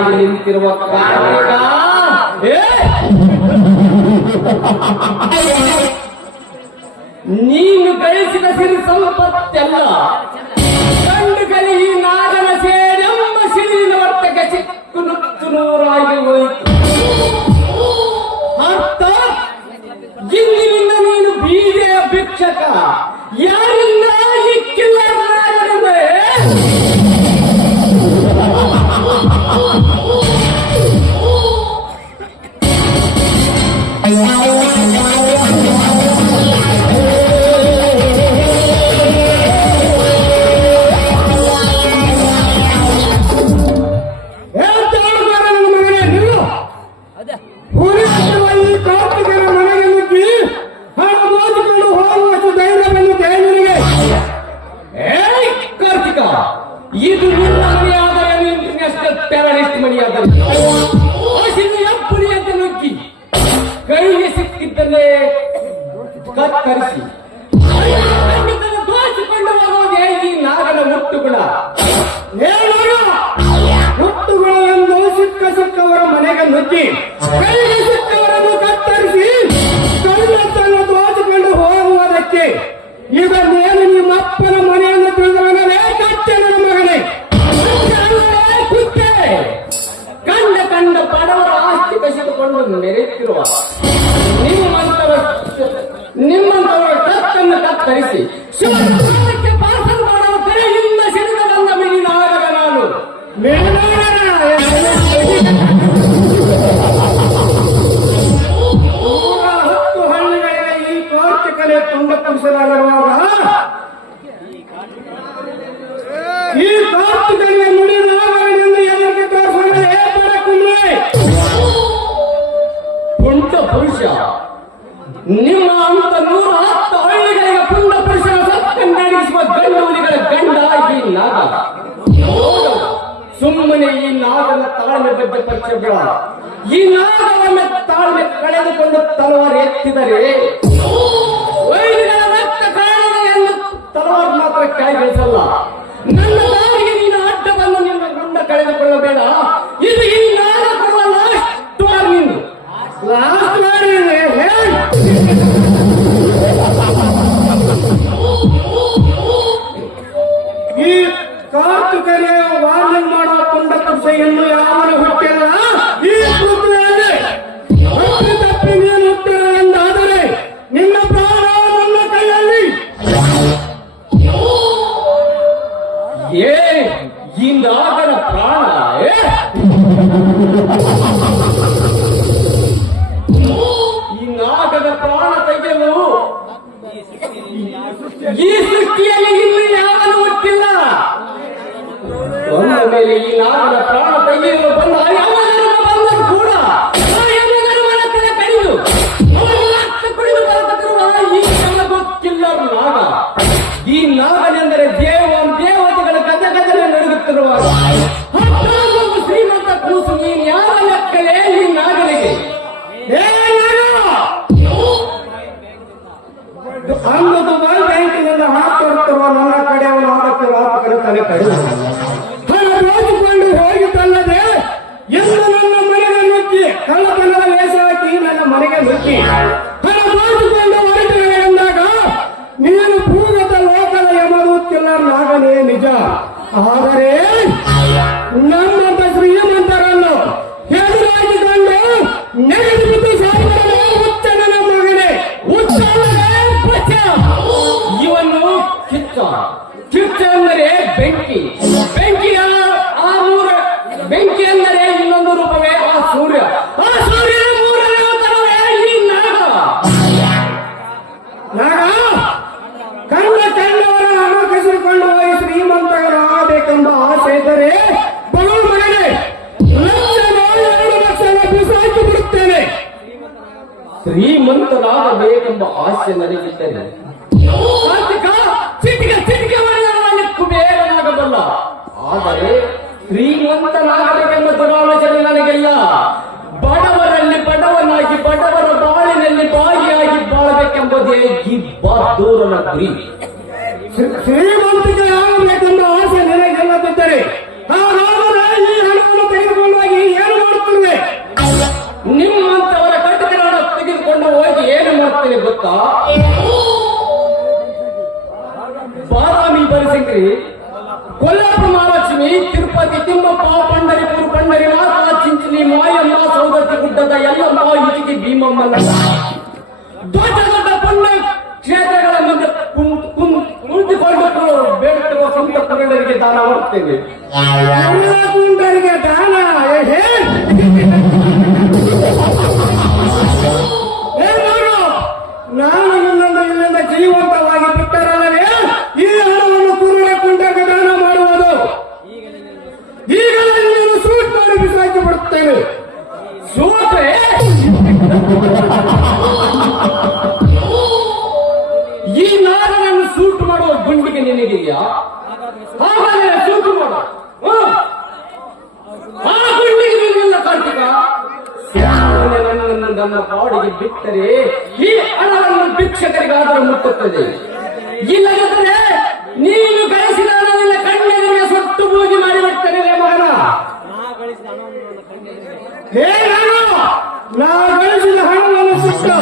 ಇಲ್ಲಿ ನಿಂತಿರುವ ಕಾರ್ಮಿಕ ನೀನು ಗಳಿಸಿದ ಸಿರಿ ಸಂಪತ್ತೆಲ್ಲ. ಕಂಡುಗಲಿ ಈ ನಾಗನ ಸೇರೆಂಬ ಸಿರಿನ ವರ್ತಕ ಚಿಕ್ಕು ನುಚ್ಚು ನೂರಾಗಿ ಹೋಯಿತು. ಅರ್ಥ ಇಂದಿನಿಂದ ನೀನು ಬೀಜೆಯ ಭಿಕ್ಷಕ. ಈ ತಾತ್ವಿಕ ತೋರಿಸೋಣ. ನಿಮ್ಮ ಅಂತ ನೂರ ಹತ್ತು ಹಳ್ಳಿಗಳಿಗೆ ಕುಂಡ ಪುರುಷನ ಸತ್ತಂಗಾಡಿಸುವ ಗಂಡ ಈ ನಾಗ. ಸುಮ್ಮನೆ ಈ ನಾಗನ ತಾಳ್ಮೆ ಬಗ್ಗೆ ಪರಿಚಯ ಬೇಡ ಈ ನಾಗವನ್ನ ತಾಳ್ಮೆ ಕಳೆದುಕೊಂಡು ತಲವಾರು ಎತ್ತಿದರೆ ರಕ್ತ ಎಂದು ತಲವಾರು ಅವರ ಕೈ ಬೇಸಲ್ಲ ನನ್ನ ದಾರಿಗೆ ನೀನು ಅಡ್ಡವನ್ನು ನಿನ್ನ ಗುಂಡ ಕಳೆದುಕೊಳ್ಳಬೇಡ. ಇದು ಇಲ್ಲ ನಾಡ ಬರುವ ಲಾಸ್ಟ್ ನಿಂದು ಎಂಬುದೇ ಗಿಬ್ಬಾದ್ದೂರನ ಗುರಿ. ಶ್ರೀಮಂತಿಕೆ ಆಗಬೇಕೆಂಬ ಆಸೆ ನಿನಗೆಲ್ಲ ಬಿದ್ದರೆ ಆ ಏನು ನಿಮ್ಮಂತವರ ಕಟ್ಟಡಗಳನ್ನು ತೆಗೆದುಕೊಂಡು ಹೋಗಿ ಏನು ಮಾಡ್ತೇನೆ ಗೊತ್ತಾ? ಬಾದಾಮಿ ಬರಿಸಿದ್ರಿ ಕೊಲ್ಲಪ್ಪ ಮಹಾಲಕ್ಷ್ಮಿ ತಿರುಪತಿ ತಿಮ್ಮಪ್ಪ ಪಂಡರಿಪುರ ಪಂಡರಿನಾಥ చించిని ಮಾಯಮ್ಮ సౌగతి ಗುಡ್ಡದ ಎಲ್ಲಮ್ಮ ఇదికి భీమమ్మ దోచ ತನ್ನ ಕ್ಷೇತ್ರಗಳ ಮಧ್ಯೆ ಕುಳಿತುಕೊಂಡು ಬೇಡಿರುವ ಸಂತ ಕುಂಡರಿಗೆ ದಾನ ಮಾಡುತ್ತೇವೆ. ಎಲ್ಲ ಕುಂಡರಿಗೆ ದಾನ ನಾ ನಾನು ಹಣ ನನ್ನ ಸುಟ್ಟು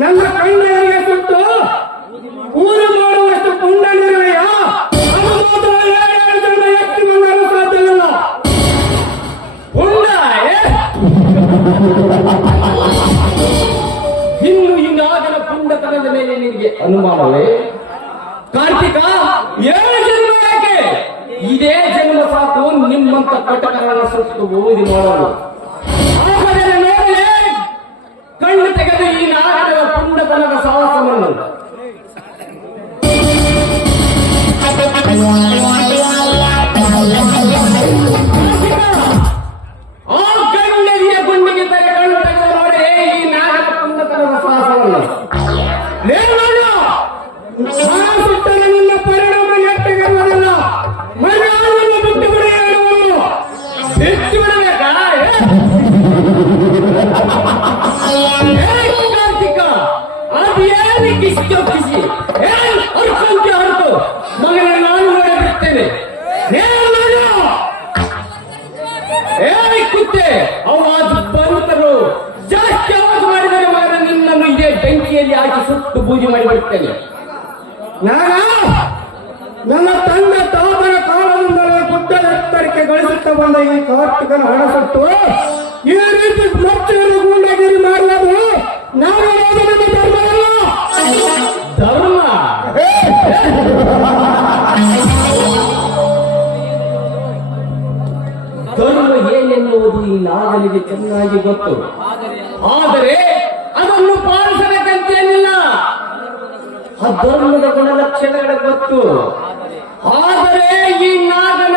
ನನ್ನ ಕಣ್ಣರಿಗೆ ಸುಟ್ಟು ಊರ ಮಾಡುವಷ್ಟು ಪುಣ್ಯ ಇನ್ನು ಪುಂಡತನದ ಮೇಲೆ ಅನುಮಾನವೇ? ಕಾರ್ತಿಕ, ಏಳು ಜನ್ಮ ಇದೇ ಜನ್ಮ ಸಾಕು ನಿಮ್ಮಂತ ಕಟಕರಣ ಸುತ್ತು ಓದಿ ನೋಡೋಣ ಕಣ್ಣು ತೆಗೆದು ಈ ನಾಟಕದ ಪುಂಡತನದ ಸಾಹಸವನ್ನು ನಾನು ನನ್ನ ತಂದೆ ತಾಪನ ಕಾಲದಿಂದಲೇ ಪುಟ್ಟ ಎತ್ತರಿಕೆ ಗಳಿಸುತ್ತಾ ಬಂದ ಈ ಕಾರ್ತಿಕನ ಹಣ ಈ ರೀತಿ ಮತ್ತೆಯನ್ನು ಗೂಂಡಗಿರಿ ಮಾಡುವುದು ನಾನು ಧರ್ಮವಲ್ಲ ಧರ್ಮ ಧರ್ಮ? ಏನೆನ್ನುವುದು ಈ ನಾಗಲಿಗೆ ಚೆನ್ನಾಗಿ ಗೊತ್ತು. ಆದರೆ ಅದನ್ನು ಪಾಲಿಸಬೇಕಂತೇನಿಲ್ಲ. ಅಧರ್ಮದ ಗುಣಲಕ್ಷಣಗಳ ಗೊತ್ತು. ಆದರೆ ಈ ನಾಗನ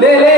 lé lé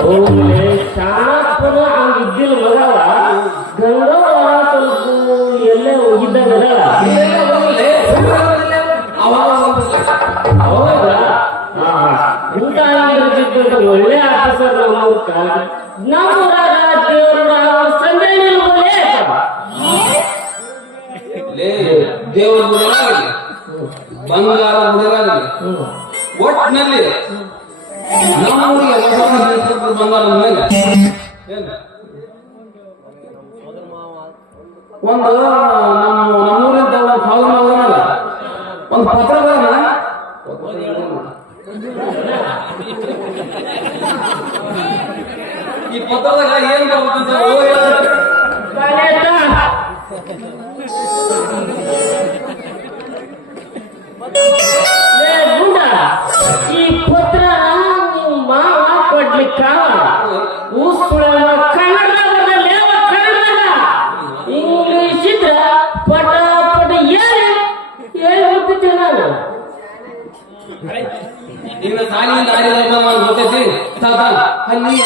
ಓ ಶಾಣ ಅಂಗಿದ್ದಿಲ್ಲ ಮಗವ ಈ ಪತ್ರದಾಗ ಏನ್ ಬರ್ಬೋದು sir? خليه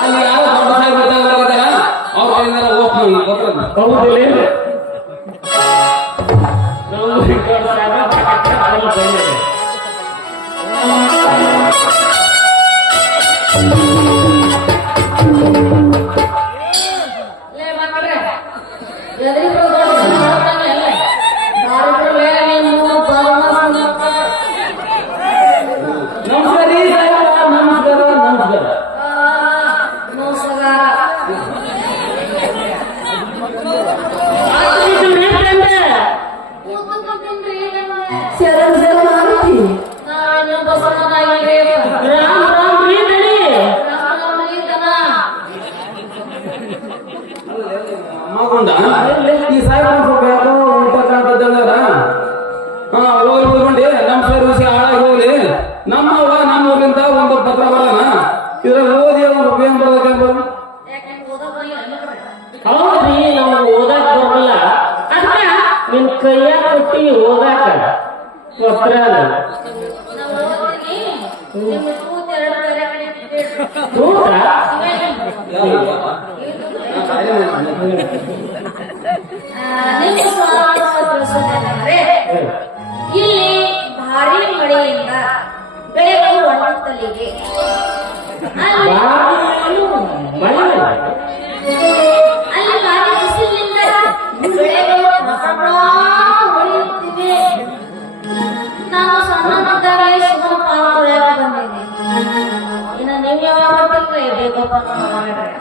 خليه على برضه خايف بدل ولا كده 你才功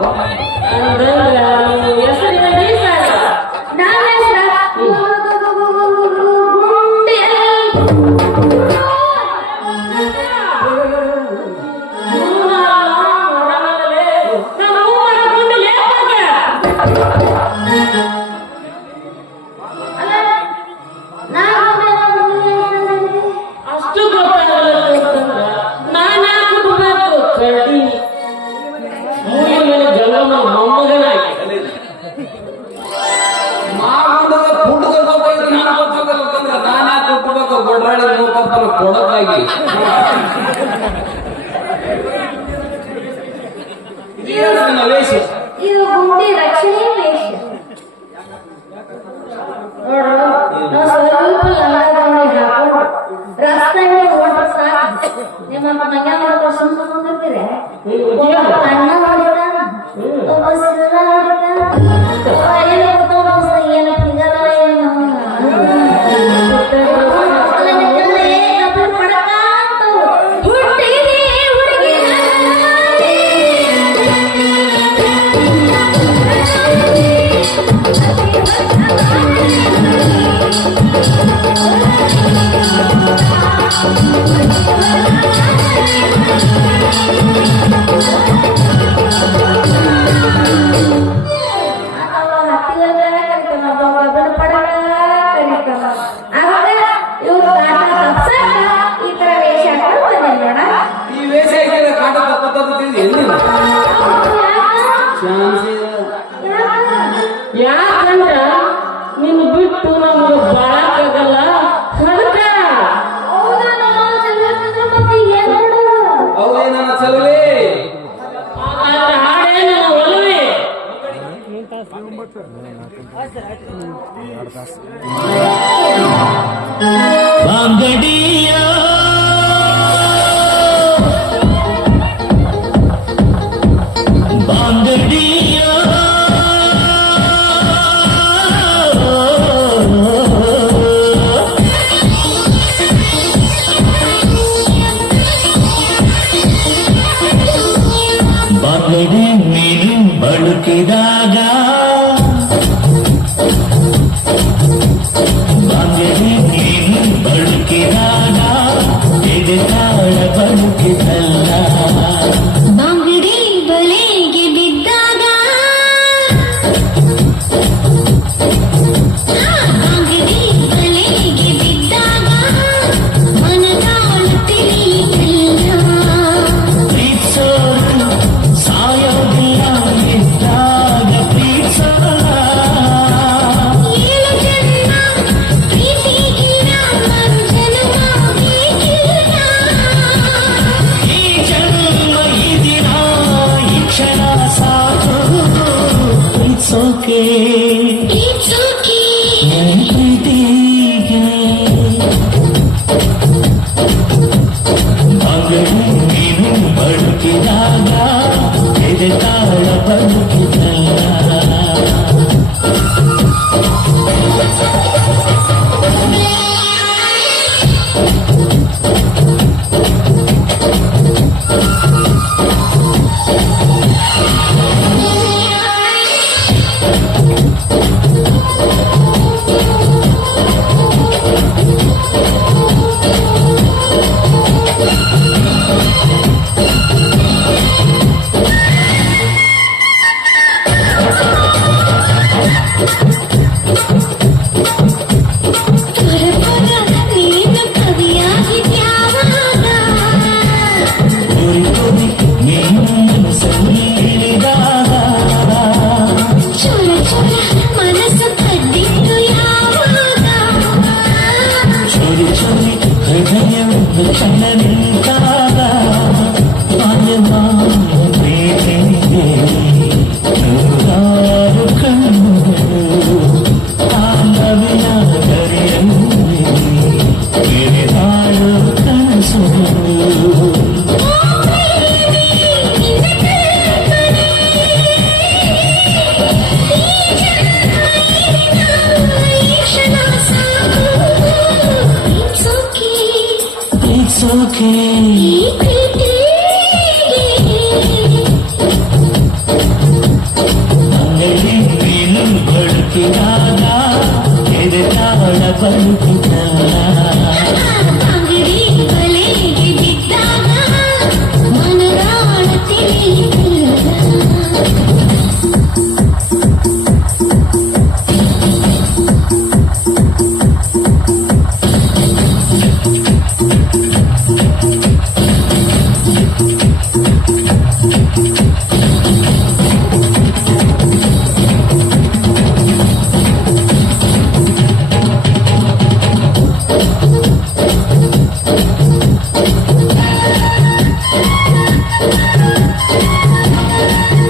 Rất but you. Thank you.